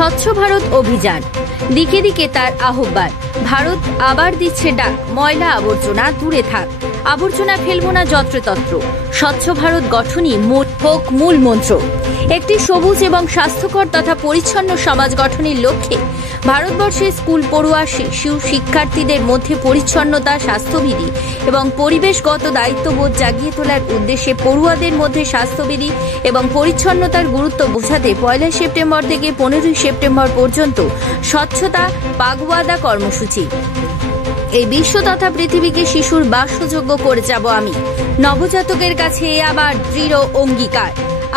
স্বচ্ছ ভারত অভিযান, দিকে দিকে তার আহ্বান। ভারত আবার দিচ্ছে ডাক, ময়লা আবর্জনা দূরে থাক, আবর্জনা ফেলবো না যত্রতত্র। স্বচ্ছ ভারত গঠনই হোক মূল মন্ত্র। একটি সবুজ এবং স্বাস্থ্যকর তথা পরিচ্ছন্ন সমাজ গঠনের লক্ষ্যে ভারতবর্ষের স্কুল পড়ুয়া শিশু শিক্ষার্থীদের মধ্যে পরিচ্ছন্নতা, স্বাস্থ্যবিধি এবং পরিবেশগত দায়িত্ববোধ জাগিয়ে তোলার উদ্দেশ্যে পড়ুয়াদের মধ্যে স্বাস্থ্যবিধি এবং পরিচ্ছন্নতার গুরুত্ব বোঝাতে 1 সেপ্টেম্বর থেকে 15 সেপ্টেম্বর পর্যন্ত স্বচ্ছতা পাগওয়াদা কর্মসূচি। এই বিশ্ব তথা পৃথিবীকে শিশুর বাসযোগ্য করে যাব আমি। নবজাতকের কাছে আবার দৃঢ় অঙ্গীকার।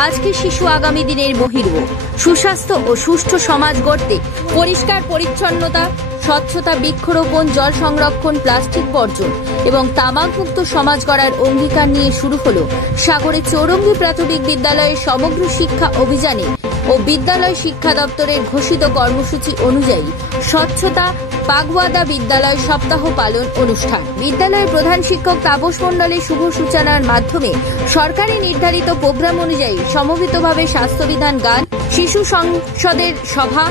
আজকে শিশু আগামী দিনের বহির্ভ। সুস্বাস্থ্য ও সুষ্ঠু সমাজ গড়তে পরিষ্কার পরিচ্ছন্নতা, স্বচ্ছতা, বৃক্ষরোপণ, জল সংরক্ষণ, প্লাস্টিক বর্জন এবং তামাকমুক্ত সমাজ গড়ার অঙ্গীকার নিয়ে শুরু হলো সাগরে চৌরঙ্গী প্রাথমিক বিদ্যালয়ের সমগ্র শিক্ষা অভিযানে ও বিদ্যালয় শিক্ষা দপ্তরের ঘোষিত কর্মসূচি অনুযায়ী স্বচ্ছতা পাগওয়াদা বিদ্যালয় সপ্তাহ পালন অনুষ্ঠান। বিদ্যালয়ের প্রধান শিক্ষক তাপস মণ্ডলের শুভ সূচনার মাধ্যমে সরকারি নির্ধারিত প্রোগ্রাম অনুযায়ী সমবেতভাবে স্বাস্থ্যবিধান গান, শিশু সংসদের সভা,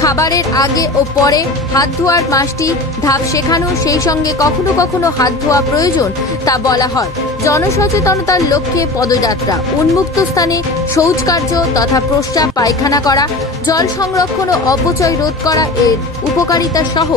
খাবারের আগে ও পরে হাত ধোয়ার 5টি ধাপ শেখানো, সেই সঙ্গে কখনো কখনো হাত ধোয়া প্রয়োজন তা বলা হয়। জনসচেতনতার লক্ষ্যে পদযাত্রা, উন্মুক্ত স্থানে শৌচকার্য তথা প্রস্রাব পায়খানা করা, জল সংরক্ষণ ও অপচয় রোধ করা এর উপকারিতা সহ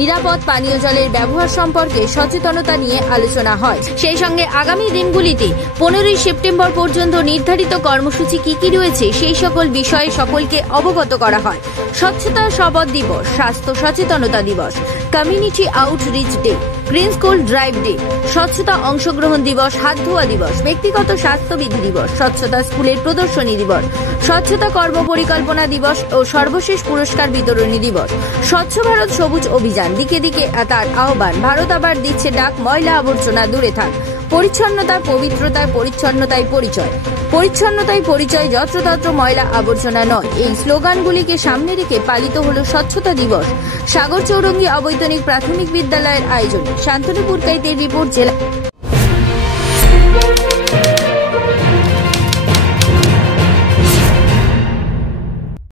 নিরাপদ পানীয় জলের ব্যবহার সম্পর্কে সচেতনতা নিয়ে আলোচনা হয়। সেই সঙ্গে আগামী দিনগুলিতে 15 সেপ্টেম্বর পর্যন্ত নির্ধারিত কর্মসূচি কি কি রয়েছে সেই সকল বিষয়ে সকলকে অবগত করা হয়। স্বচ্ছতা শপথ দিবস, স্বাস্থ্য সচেতনতা দিবস, community outreach day, green school drive day, স্বচ্ছতা অংশগ্রহণ দিবস, হাত ধোয়া দিবস, ব্যক্তিগত স্বাস্থ্যবিধি দিবস, স্বচ্ছতা স্কুলের প্রদর্শনী দিবস, স্বচ্ছতা কর্ম পরিকল্পনা দিবস ও সর্বশেষ পুরস্কার বিতরণী দিবস। স্বচ্ছ ভারত সবুজ অভিযান, দিকে দিকে তার আহ্বান। ভারত আবার দিচ্ছে ডাক, ময়লা আবর্জনা দূরে থাক। পরিচ্ছন্নতা পবিত্রতায়, পরিচ্ছন্নতায় পরিচয়, পরিচ্ছন্নতায় পরিচয়, যত্রতত্র ময়লা আবর্জনা নয়। এই স্লোগানগুলিকে সামনে রেখে পালিত হল স্বচ্ছতা দিবস। সাগর চৌরঙ্গী অবৈতনিক প্রাথমিক বিদ্যালয়ের আয়োজনে। শান্তনু পুরকাইতের রিপোর্ট, জেলা।